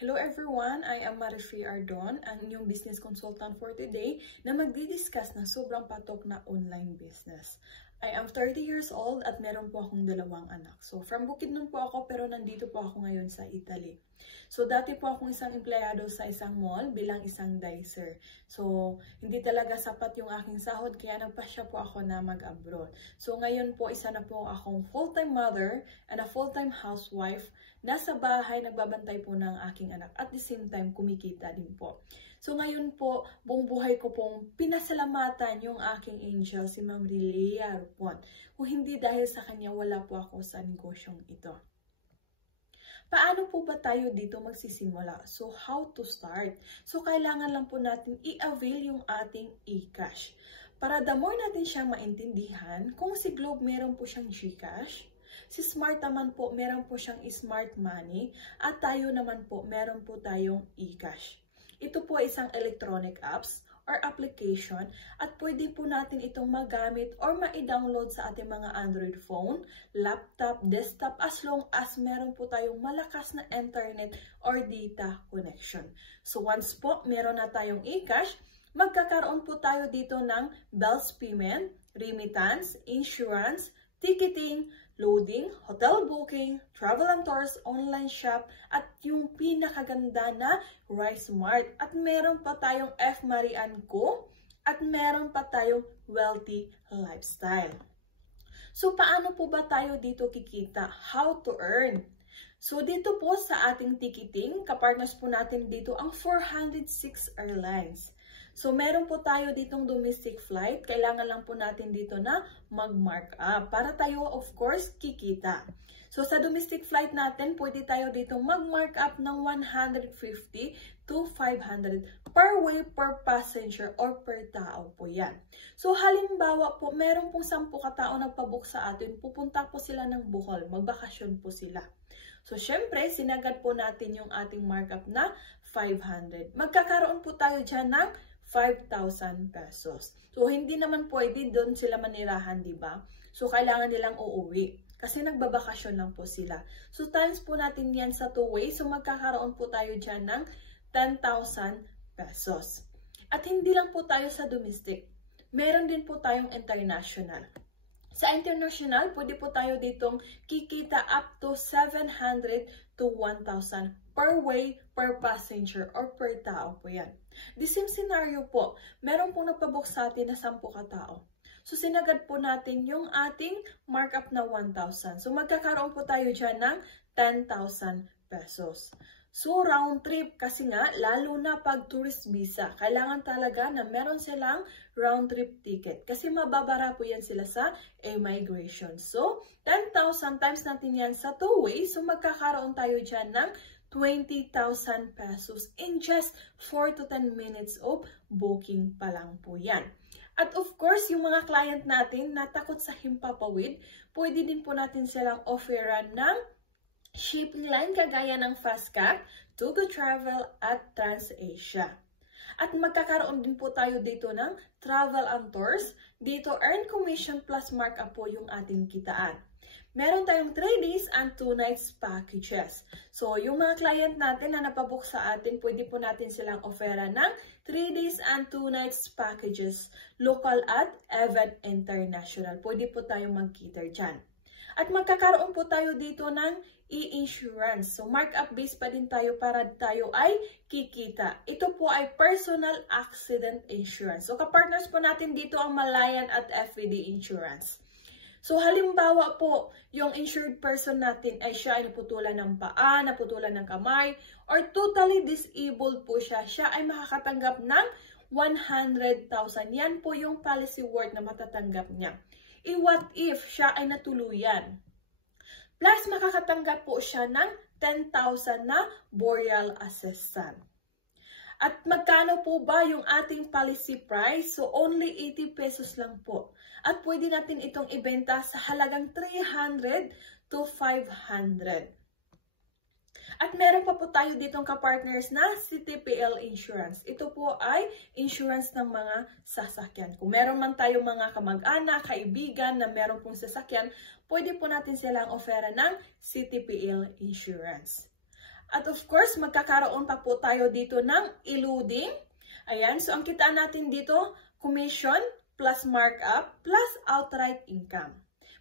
Hello everyone! I am Marifree Ardon, ang inyong business consultant for today na magdi-discuss ng sobrang patok na online business. I am 30 years old at meron po akong 2 anak. So from Bukidnon po ako pero nandito po ako ngayon sa Italy. So dati po akong isang empleyado sa isang mall bilang isang dicer. So hindi talaga sapat yung aking sahod kaya nagpasya po ako na mag-abroad. So ngayon po isa na po akong full-time mother and a full-time housewife. Nasa bahay, nagbabantay po ng aking anak. At the same time, kumikita din po. So ngayon po, buong buhay ko pong pinasalamatan yung aking angel, si Ma'am Rilea Rupon. Kung hindi dahil sa kanya, wala po ako sa negosyong ito. Paano po ba tayo dito magsisimula? So how to start? So kailangan lang po natin i-avail yung ating e-cash. Para the more natin siyang maintindihan, kung si Globe meron po siyang GCash, si Smart naman po, meron po siyang Smart Money at tayo naman po, meron po tayong eCash. Ito po ay isang electronic apps or application at pwede po natin itong magamit or ma-download sa ating mga Android phone, laptop, desktop as long as meron po tayong malakas na internet or data connection. So once po meron na tayong eCash, magkakaroon po tayo dito ng bills payment, remittance, insurance, ticketing, loading, hotel booking, travel and tours, online shop, at yung pinakaganda na RiseSmart. At meron pa tayong F. Marian Co. At meron pa tayong Wealthy Lifestyle. So, paano po ba tayo dito kikita? How to earn? So, dito po sa ating ticketing, kapartners po natin dito ang 406 Airlines. So, meron po tayo ditong domestic flight. Kailangan lang po natin dito na mag-mark up para tayo, of course, kikita. So, sa domestic flight natin, pwede tayo dito mag-mark up ng 150 to 500 per way, per passenger, or per tao po yan. So, halimbawa po, meron pong 10 katao na pabook sa atin, pupunta po sila ng Bohol, magbakasyon po sila. So, syempre, sinagad po natin yung ating markup na 500. Magkakaroon po tayo dyan ng 5,000 pesos. So, hindi naman pwede doon sila manirahan, di ba? So, kailangan nilang uuwi. Kasi nagbabakasyon lang po sila. So, times po natin yan sa 2 ways. So, magkakaroon po tayo dyan ng 10,000 pesos. At hindi lang po tayo sa domestic. Meron din po tayong international. Sa international, pwede po tayo ditong kikita up to 700 to 1,000 per way, per passenger, or per tao po yan. The same scenario po, meron pong nagpabook sa atin na 10 katao. So, sinagad po natin yung ating markup na 1,000. So, magkakaroon po tayo dyan ng 10,000 pesos. So, round trip kasi nga, lalo na pag tourist visa, kailangan talaga na meron silang round trip ticket. Kasi mababara po yan sila sa immigration. So, 10,000 times natin yan sa 2 ways. So, magkakaroon tayo dyan ng 20,000 pesos in just 4 to 10 minutes of booking pa lang po yan. At of course, yung mga client natin na takot sa himpapawid, pwede din po natin silang offeran ng shipping line kagaya ng Fastcap, Tugo Travel at TransAsia. At magkakaroon din po tayo dito ng travel and tours. Dito, earn commission plus markup po yung ating kitaan. Meron tayong 3 days and 2 nights packages. So, yung mga client natin na napabook sa atin, pwede po natin silang offeran ng 3 days and 2 nights packages, local at event international. Pwede po tayong mag-cater dyan. At magkakaroon po tayo dito ng e-insurance. So, markup base pa din tayo para tayo ay kikita. Ito po ay personal accident insurance. So, kapartners po natin dito ang Malayan at FVD Insurance. So, halimbawa po, yung insured person natin ay siya ay naputulan ng paa, naputulan ng kamay, or totally disabled po siya. Siya ay makakatanggap ng 100,000. Yan po yung policy worth na matatanggap niya. What if siya ay natuluyan? Plus, makakatanggap po siya ng 10,000 na burial assistance. At magkano po ba yung ating policy price? So, only 80 pesos lang po. At pwede natin itong ibenta sa halagang 300 to 500. At meron pa po tayo ditong kapartners na CTPL Insurance. Ito po ay insurance ng mga sasakyan. Kung meron man tayo mga kamag-anak, kaibigan na meron pong sasakyan, pwede po natin silang ofera ng CTPL Insurance. At of course, magkakaroon pa po tayo dito ng eluding. Ayan, so ang kitaan natin dito, commission plus markup plus outright income.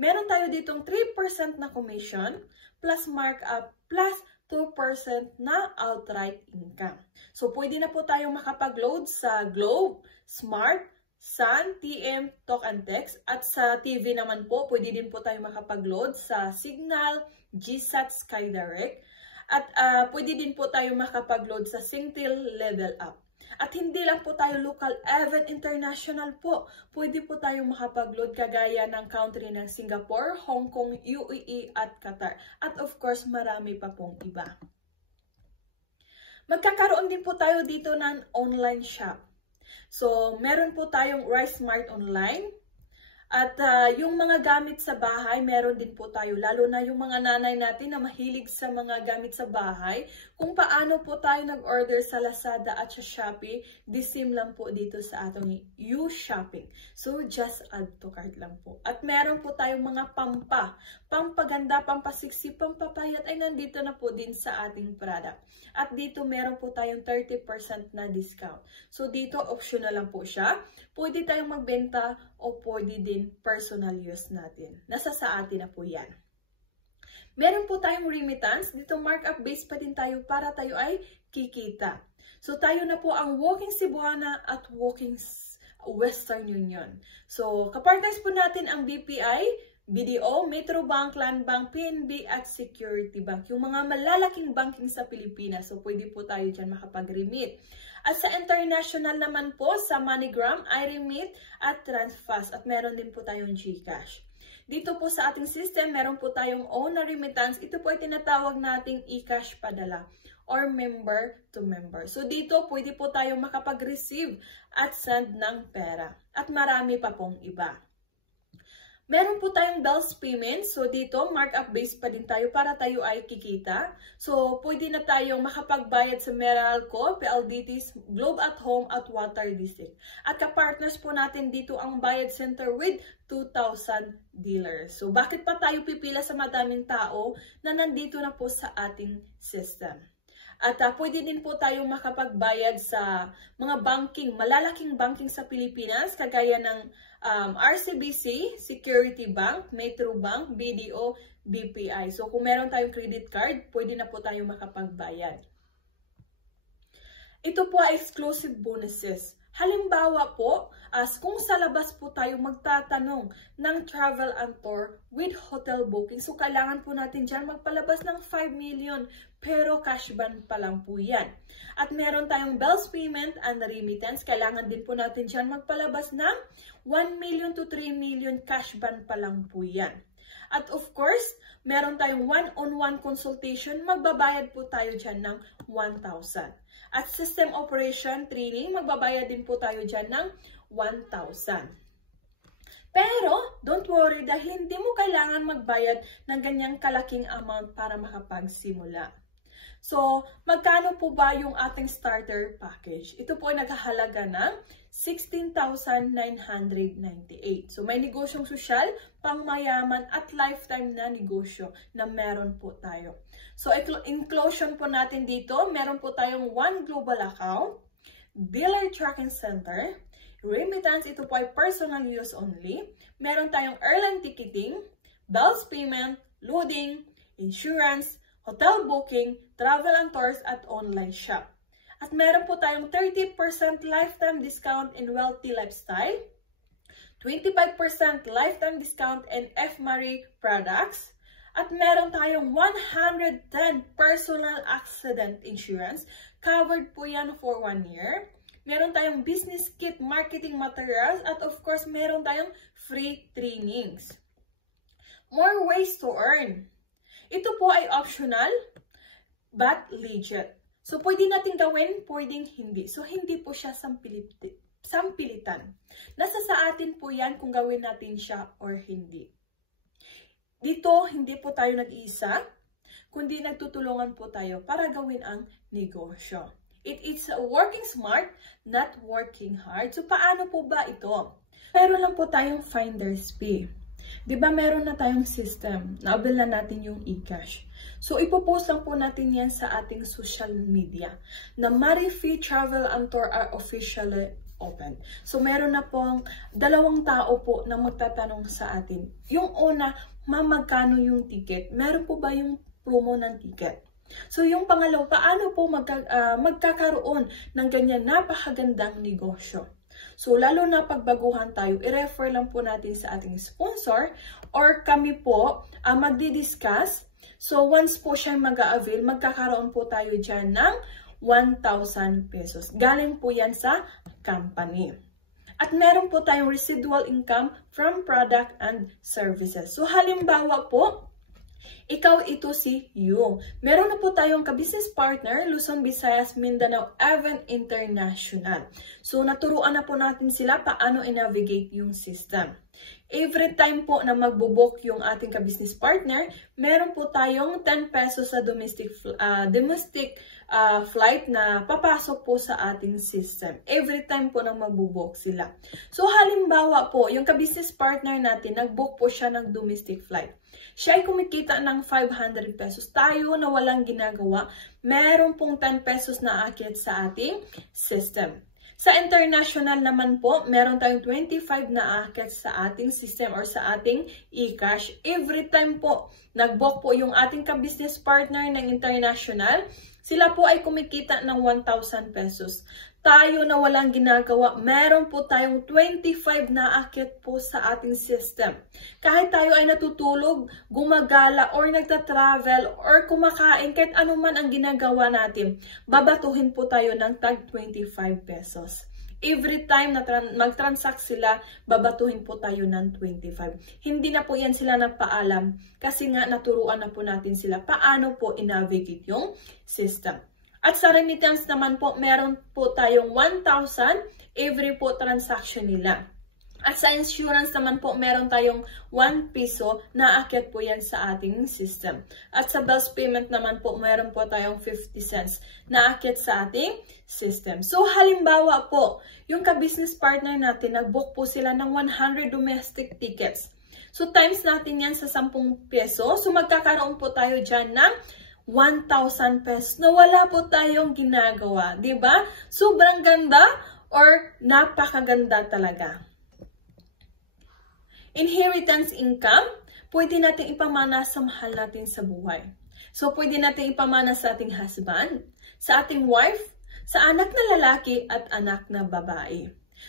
Meron tayo ditong 3% na commission plus markup plus 2% na outright income. So, pwede na po tayong makapag-load sa Globe, Smart, Sun, TM, Talk and Text. At sa TV naman po, pwede din po tayong makapag-load sa Signal, GSAT, SkyDirect. At pwede din po tayong makapag-load sa Singtel Level Up. At hindi lang po tayo local, even international po. Pwede po tayong makapag-load kagaya ng country ng Singapore, Hong Kong, UAE at Qatar. At of course, marami pa pong iba. Magkakaroon din po tayo dito ng online shop. So, meron po tayong RiceSmart Online. At yung mga gamit sa bahay, meron din po tayo. Lalo na yung mga nanay natin na mahilig sa mga gamit sa bahay. Kung paano po tayo nag-order sa Lazada at sa Shopee, the same lang po dito sa atong U-Shopping. So, just add to cart lang po. At meron po tayong mga pampaganda, pampasiksi, pampapayat ay nandito na po din sa ating product. At dito meron po tayong 30% na discount. So, dito optional lang po siya. Pwede tayong magbenta o pwede din personal use natin. Nasa sa atin na po yan. Meron po tayong remittance. Dito markup base pa din tayo para tayo ay kikita. So, tayo na po ang Walking Cebuana at Walking Western Union. So, kapartners po natin ang BPI, BDO, Metrobank, Landbank, PNB at Security Bank. Yung mga malalaking banking sa Pilipinas. So, pwede po tayo dyan makapag-remit. At sa international naman po, sa MoneyGram, iRemit at Transfast. At meron din po tayong GCash. Dito po sa ating system, meron po tayong own na remittance. Ito po ay tinatawag nating eCash padala or member to member. So, dito pwede po tayong makapag-receive at send ng pera. At marami pa pong iba. Meron po tayong bills payment. So, dito, markup base pa din tayo para tayo ay kikita. So, pwede na tayong makapagbayad sa Meralco, PLDTs, Globe at Home at Water District. At kapartners po natin dito ang Bayad Center with 2,000 dealers. So, bakit pa tayo pipila sa madaming tao na nandito na po sa ating system? At pwede din po tayong makapagbayad sa mga banking, malalaking banking sa Pilipinas, kagaya ng RCBC, Security Bank, Metrobank, BDO, BPI. So, kung meron tayong credit card, pwede na po tayong makapagbayad. Ito po ay exclusive bonuses. Halimbawa po, kung sa labas po tayo magtatanong ng travel and tour with hotel booking, so kailangan po natin dyan magpalabas ng 5 million, pero cash ban pa lang po yan. At meron tayong bills payment and remittance, kailangan din po natin dyan magpalabas ng 1 million to 3 million, cash ban pa lang po yan. At of course, meron tayong one-on-one consultation, magbabayad po tayo dyan ng 1,000. At system operation training, magbabayad din po tayo dyan ng 1,000. Pero, don't worry dahil hindi mo kailangan magbayad ng ganyang kalaking amount para makapagsimula. So, magkano po ba yung ating starter package? Ito po ay naghahalaga ng 16,998. So, may negosyong sosyal, pangmayaman at lifetime na negosyo na meron po tayo. So, inclusion po natin dito, meron po tayong one global account, dealer tracking center, remittance, ito po ay personal use only, meron tayong airline ticketing, bills payment, loading, insurance, hotel booking, travel and tours at online shop. At meron po tayong 30% lifetime discount in Wealthy Lifestyle, 25% lifetime discount in F-Marie products, at meron tayong 110 personal accident insurance. Covered po yan for 1 year. Meron tayong business kit, marketing materials, at of course, meron tayong free trainings. More ways to earn. Ito po ay optional, but legit. So, pwede natin gawin, pwedeng hindi. So, hindi po siya sampilitan. Nasa sa atin po yan kung gawin natin siya or hindi. Dito, hindi po tayo nag-iisa, kundi nagtutulungan po tayo para gawin ang negosyo. It's working smart, not working hard. So, paano po ba ito? Meron lang po tayong finder's fee. Di ba meron na tayong system, na-avail na natin yung eCash. So, ipopost lang po natin yan sa ating social media na Marifi Travel and Tour are officially open. So, meron na pong 2 tao po na magtatanong sa atin. Yung una, magkano yung ticket? Meron po ba yung promo ng ticket? So, yung pangalawa, paano po magkakaroon ng ganyan napakagandang negosyo? So, lalo na pagbaguhan tayo, i-refer lang po natin sa ating sponsor or kami po magdi-discuss. So, once po siya mag-a-avail, magkakaroon po tayo dyan ng 1,000 pesos. Galing po yan sa company. At meron po tayong residual income from product and services. So, halimbawa po, ikaw ito si you. Meron na po tayong ka-business partner, Luzon, Visayas, Mindanao, even international. So, naturuan na po natin sila paano i-navigate yung system. Every time po na magbo-book yung ating ka-business partner, meron po tayong 10 pesos sa domestic flight na papasok po sa ating system. Every time po na magbo-book sila. So, halimbawa po, yung ka-business partner natin, nag-book po siya ng domestic flight. Siya ay kumikita ng 500 pesos. Tayo na walang ginagawa, meron pong 10 pesos na aakyat sa ating system. Sa international naman po, meron tayong 25 na aakyat sa ating system or sa ating eCash. Every time po, nag-book po yung ating ka-business partner ng international, sila po ay kumikita ng 1,000 pesos. Tayo na walang ginagawa, meron po tayong 25 na aakyat po sa ating system. Kahit tayo ay natutulog, gumagala, or nagta-travel, or kumakain, kahit anuman ang ginagawa natin, babatuhin po tayo ng tag 25 pesos. Every time na mag-transact sila, babatuhin po tayo ng 25. Hindi na po yan sila nagpaalam kasi nga naturuan na po natin sila paano po i-navigate yung system. At sa remittance naman po, meron po tayong 1,000 every po transaction nila. At sa insurance naman po, meron tayong 1 piso na aakyat po yan sa ating system. At sa bills payment naman po, meron po tayong 50 cents na aakyat sa ating system. So, halimbawa po, yung ka-business partner natin, nag-book po sila ng 100 domestic tickets. So, times natin yan sa 10 peso. So, magkakaroon po tayo dyan ng 1,000 pesos na wala po tayong ginagawa. Diba? Sobrang ganda or napakaganda talaga. Inheritance income, pwede natin ipamana sa mahal natin sa buhay. So, pwede natin ipamana sa ating husband, sa ating wife, sa anak na lalaki at anak na babae.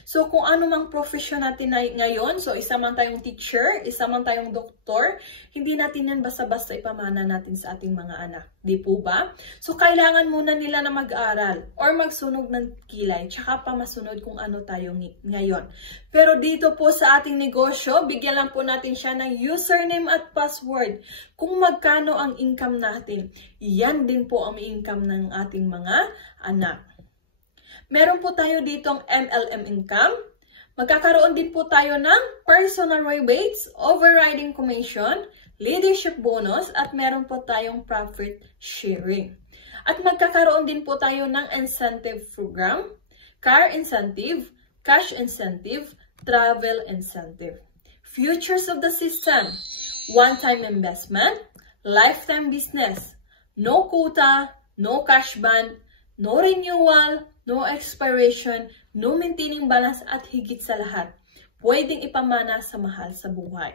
So, kung ano mang profession natin ngayon, so isa man tayong teacher, isa man tayong doktor, hindi natin yan basta-basta ipamana natin sa ating mga anak. Di po ba? So, kailangan muna nila na mag-aral or magsunog ng kilay, tsaka pa masunod kung ano tayo ngayon. Pero dito po sa ating negosyo, bigyan lang po natin siya ng username at password. Kung magkano ang income natin, yan din po ang income ng ating mga anak. Meron po tayo ditong MLM income. Magkakaroon din po tayo ng personal rebates, overriding commission, leadership bonus, at meron po tayong profit sharing. At magkakaroon din po tayo ng incentive program, car incentive, cash incentive, travel incentive. Futures of the system, one-time investment, lifetime business, no quota, no cash ban, no renewal, no expiration, no maintaining balance, at higit sa lahat, pwedeng ipamana sa mahal sa buhay.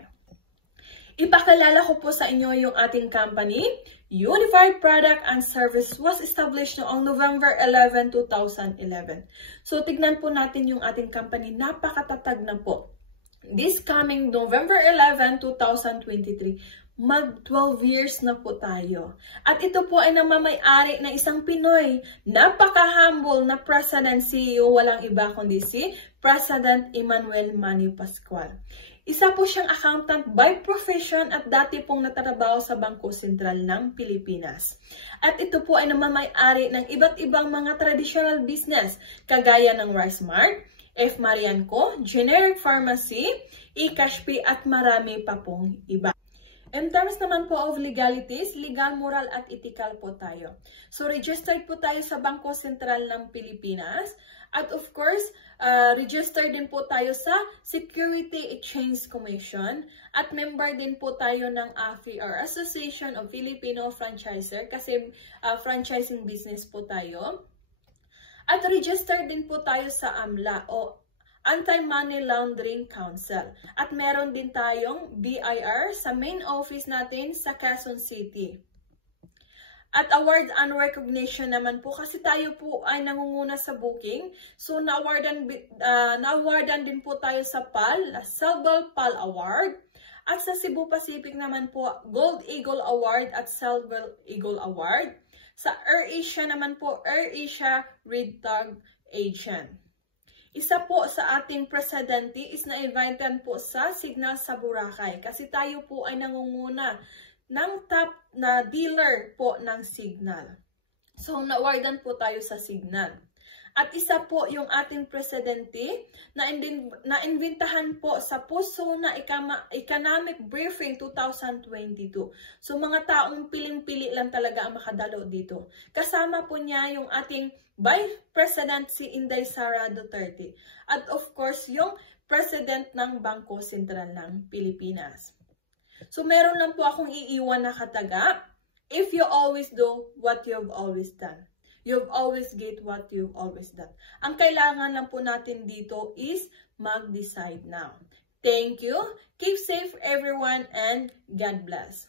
Ipakilala ko po sa inyo yung ating company. Unified Product and Service was established noong November 11, 2011. So, tignan po natin yung ating company. Napakatatag na po. This coming November 11, 2023, mag-12 years na po tayo. At ito po ay namamay-ari ng isang Pinoy. Napaka-humble na President CEO, walang iba kundi si President Emmanuel Manny Pascual. Isa po siyang accountant by profession at dati pong natrabaho sa Bangko Sentral ng Pilipinas. At ito po ay namamay-ari ng iba't ibang mga traditional business, kagaya ng Rice Mart, F. Marian Co., Generic Pharmacy, eCashPay at marami pa pong iba. In terms naman po of legalities, legal, moral, at ethical po tayo. So, registered po tayo sa Bangko Sentral ng Pilipinas. At of course, registered din po tayo sa Security Exchange Commission. At member din po tayo ng AFI or Association of Filipino Franchisor kasi franchising business po tayo. At registered din po tayo sa AMLA o Anti-Money Laundering Council. At meron din tayong BIR sa main office natin sa Quezon City. At award and recognition naman po kasi tayo po ay nangunguna sa booking. So na-awardan din po tayo sa PAL, Silver PAL Award. At sa Cebu Pacific naman po, Gold Eagle Award at Silver Eagle Award. Sa AirAsia naman po, AirAsia Red Tag Agent. Isa po sa ating presidente is na-invitan po sa Signal sa Boracay kasi tayo po ay nangunguna ng top na dealer po ng Signal. So, na-awardan po tayo sa Signal. At isa po yung ating presidente na na-invitahan po sa Pusona Economic Briefing 2022. So, mga taong piling-pili lang talaga ang makadalo dito. Kasama po niya yung ating Vice President si Inday Sara Duterte. At of course, yung President ng Bangko Sentral ng Pilipinas. So, meron lang po akong iiwan na kataga. If you always do what you've always done, you've always get what you've always done. Ang kailangan lang po natin dito is mag-decide now. Thank you. Keep safe everyone and God bless.